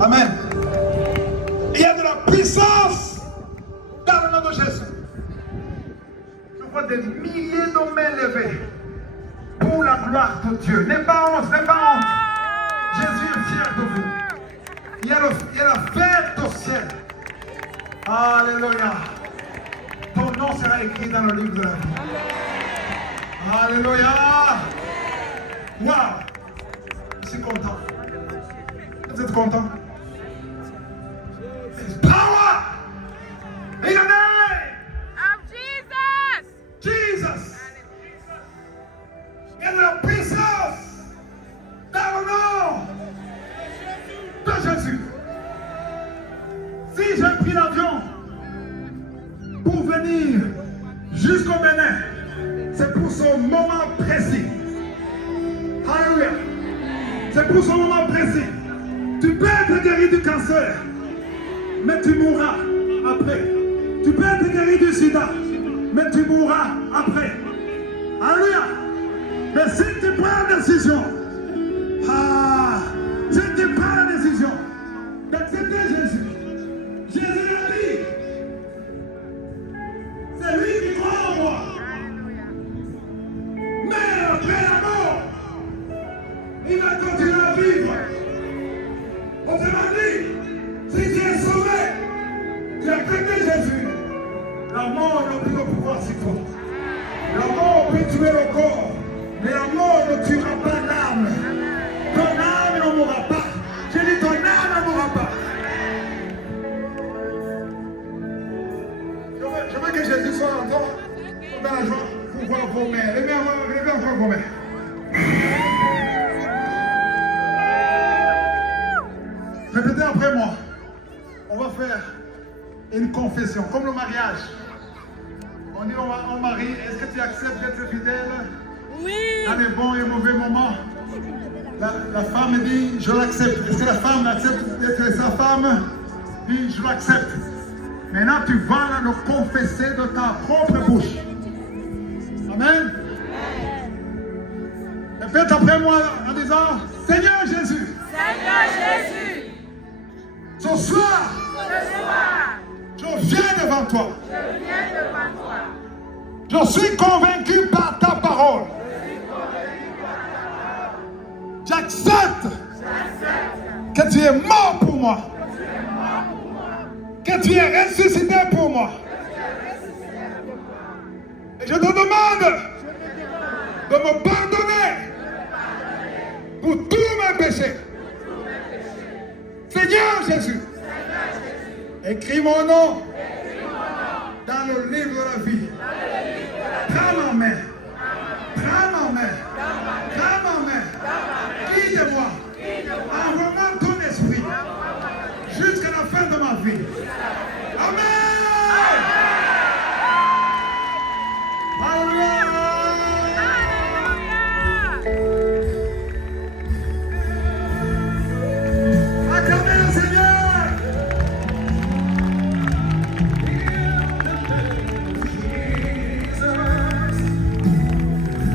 Amen. Il y a de la puissance dans le nom de Jésus. Je vois des milliers de mains levées pour la gloire de Dieu. N'aie pas honte, n'aie pas honte. Jésus est fier de vous. Il y a la fête au ciel. Alléluia. Ton nom sera écrit dans le livre de la vie. Alléluia. Waouh. Je suis content. Vous êtes content? There's power in the name of Jesus. Jesus. Il y a de la puissance dans le nom de Jésus. Si j'ai pris l'avion pour venir jusqu'au Bénin, c'est pour ce moment précis. Alléluia. C'est pour ce moment précis. Tu peux être guéri du cancer, mais tu mourras après. Tu peux être guéri du sida, mais tu mourras après. Alléluia. Mais si tu prends la décision, si tu prends la décision d'accepter Jésus, Jésus a dit, c'est lui qui croit en moi. Mais après la mort, il va continuer à vivre. Autrement dit, si tu es sauvé, tu as accepté Jésus, la mort n'a plus le pouvoir sur toi. La mort peut tuer le corps, mais la mort ne tuera pas l'âme. Ton âme ne mourra pas. J'ai dit ton âme ne mourra pas. Je veux que Jésus soit en toi, dans la joie, pour voir vos mains. Levez encore vos mains. Répétez après moi. On va faire une confession, comme le mariage. On dit on marie. Est-ce que tu acceptes d'être fidèle? Oui. Dans les bons et mauvais moments. La femme dit je l'accepte. Est-ce que la femme accepte d'être sa femme? Dit je l'accepte. Maintenant tu vas le confesser de ta propre bouche. Amen. Répète après moi en disant Seigneur Jésus. Seigneur Jésus. Ce soir, je viens devant toi. Je suis convaincu par ta parole. J'accepte que tu es mort pour moi. Que tu es ressuscité pour moi. Et je te demande de me pardonner pour tous mes péchés. Seigneur Jésus, écris mon nom dans le livre de la vie. Prends ma main. Prends ma main. Prends ma main. Guide-moi. Envoie-moi ton esprit jusqu'à la fin de ma vie. Amen. Alléluia. Acclamez le Seigneur.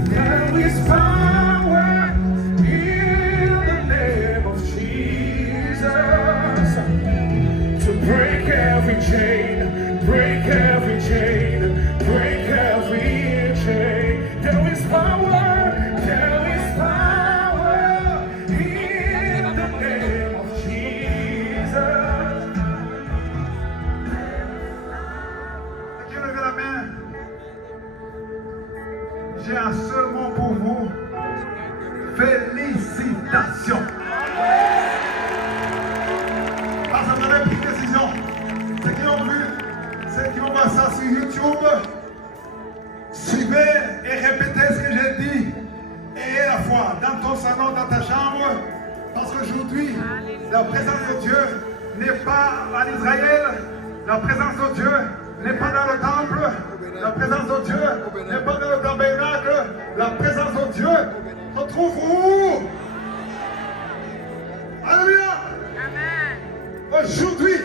There is power in the name of Jesus to break every chain, break every chain, break every chain. There is power in the name of Jesus. Qui lève la main? J'ai un seul mot pour vous. Félicitations. Parce que vous avez pris décision. Ceux qui ont vu, ceux qui vont voir ça sur YouTube, suivez et répétez ce que j'ai dit. Et à la fois, dans ton salon, dans ta chambre. Parce qu'aujourd'hui, la présence de Dieu n'est pas en Israël. La présence de Dieu n'est pas dans le temple. La présence de Dieu n'est pas dans le tabernacle. La présence de Dieu se trouve où? Alléluia. Amen. Aujourd'hui,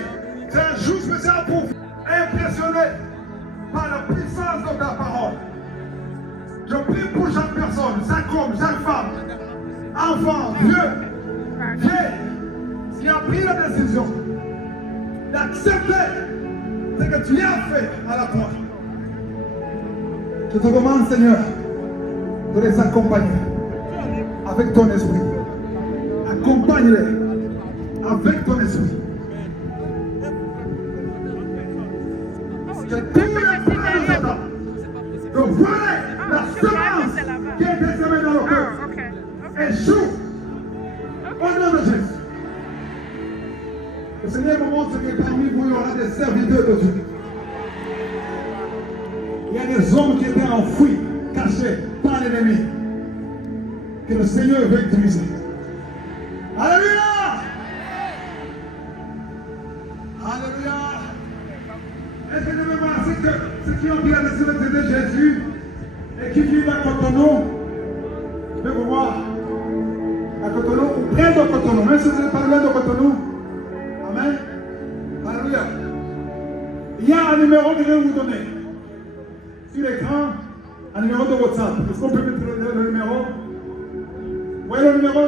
c'est un jour spécial pour vous. Impressionné par la puissance de ta parole. Je prie pour chaque personne, chaque homme, chaque femme, enfant, vieux, vieille, qui tu as pris la décision d'accepter ce que tu as fait à la croix. Je te demande, Seigneur, de les accompagner avec ton esprit. Accompagne-les avec ton esprit. Que tous les plans de Satan, de voler la semence qui est décimée dans le cœur, échoue au nom de Jésus. Le Seigneur me montre que parmi vous, il y aura des serviteurs de Dieu. Il y a des hommes qui étaient enfouis, cachés par l'ennemi, que le Seigneur veut utiliser. Alléluia! Alléluia! Est-ce que je vais voir ceux qui ont bien décidé de Jésus et qui vivent à Cotonou? Je vais vous voir à Cotonou ou près de Cotonou, même si vous n'êtes pas loin de Cotonou. Amen. Alléluia. Il y a un numéro que je vais vous donner sur l'écran, un numéro de WhatsApp. Est-ce qu'on peut mettre le numéro? Vous voyez le numéro?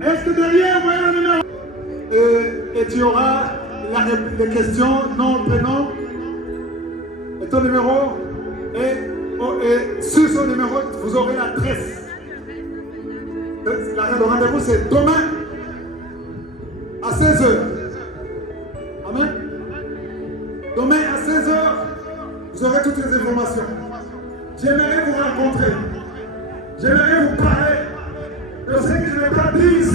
Est-ce que derrière, vous voyez le numéro? Et tu auras les questions, nom, prénom, et ton numéro. Et sur ce numéro, vous aurez l'adresse. Le rendez-vous, c'est demain à 16h. Amen. Demain à 16h, vous aurez toutes les informations. J'aimerais vous rencontrer. J'aimerais vous parler de ce que je n'ai pas dit ici.